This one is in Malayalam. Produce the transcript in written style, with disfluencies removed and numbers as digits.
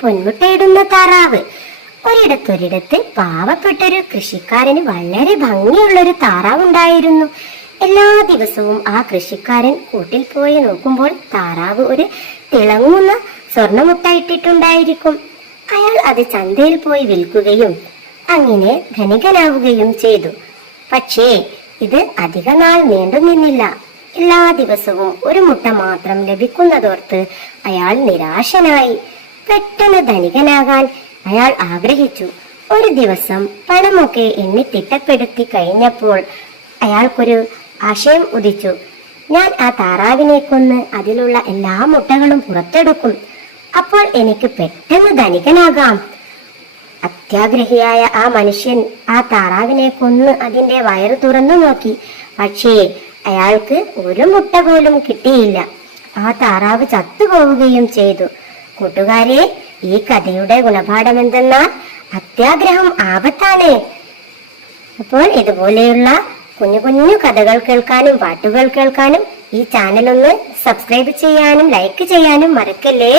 പൊന്മുട്ടയിടുന്ന താറാവ്. ഒരിടത്തൊരിടത്ത് പാവപ്പെട്ടൊരു കൃഷിക്കാരന് വളരെ ഭംഗിയുള്ളൊരു താറാവുണ്ടായിരുന്നു. എല്ലാ ദിവസവും ആ കൃഷിക്കാരൻ കൂട്ടിൽ പോയി നോക്കുമ്പോൾ താറാവ് ഒരു തിളങ്ങുന്ന സ്വർണ്ണമുട്ട ഇട്ടിട്ടുണ്ടായിരിക്കും. അയാൾ അത് ചന്തയിൽ പോയി വിൽക്കുകയും അങ്ങനെ ധനികനാവുകയും ചെയ്തു. പക്ഷേ ഇത് അധിക നാൾ നീണ്ടു നിന്നില്ല. എല്ലാ ദിവസവും ഒരു മുട്ട മാത്രം ലഭിക്കുന്നതോർത്ത് അയാൾ നിരാശനായി. പെട്ടെന്ന് ധനികനാകാൻ അയാൾ ആഗ്രഹിച്ചു. ഒരു ദിവസം പണമൊക്കെ എണ്ണി തിട്ടപ്പെടുത്തി കഴിഞ്ഞപ്പോൾ അയാൾക്കൊരു ആശയം ഉദിച്ചു. ഞാൻ ആ താറാവിനെ കൊന്ന് അതിലുള്ള എല്ലാ മുട്ടകളും പുറത്തെടുക്കും. അപ്പോൾ എനിക്ക് പെട്ടെന്ന് ധനികനാകാം. അത്യാഗ്രഹിയായ ആ മനുഷ്യൻ ആ താറാവിനെ കൊന്ന് അതിന്റെ വയറ് തുറന്നു നോക്കി. പക്ഷേ അയാൾക്ക് ഒരു മുട്ട പോലും കിട്ടിയില്ല. ആ താറാവ് ചത്തുപോവുകയും ചെയ്തു. കൂട്ടുകാരെ, ഈ കഥയുടെ ഗുണപാഠം എന്തെന്നാൽ അത്യാഗ്രഹം ആപത്താണ്. അപ്പോൾ ഇതുപോലെയുള്ള കുഞ്ഞു കുഞ്ഞു കഥകൾ കേൾക്കാനും പാട്ടുകൾ കേൾക്കാനും ഈ ചാനൽ ഒന്ന് സബ്സ്ക്രൈബ് ചെയ്യാനും ലൈക്ക് ചെയ്യാനും മറക്കല്ലേ.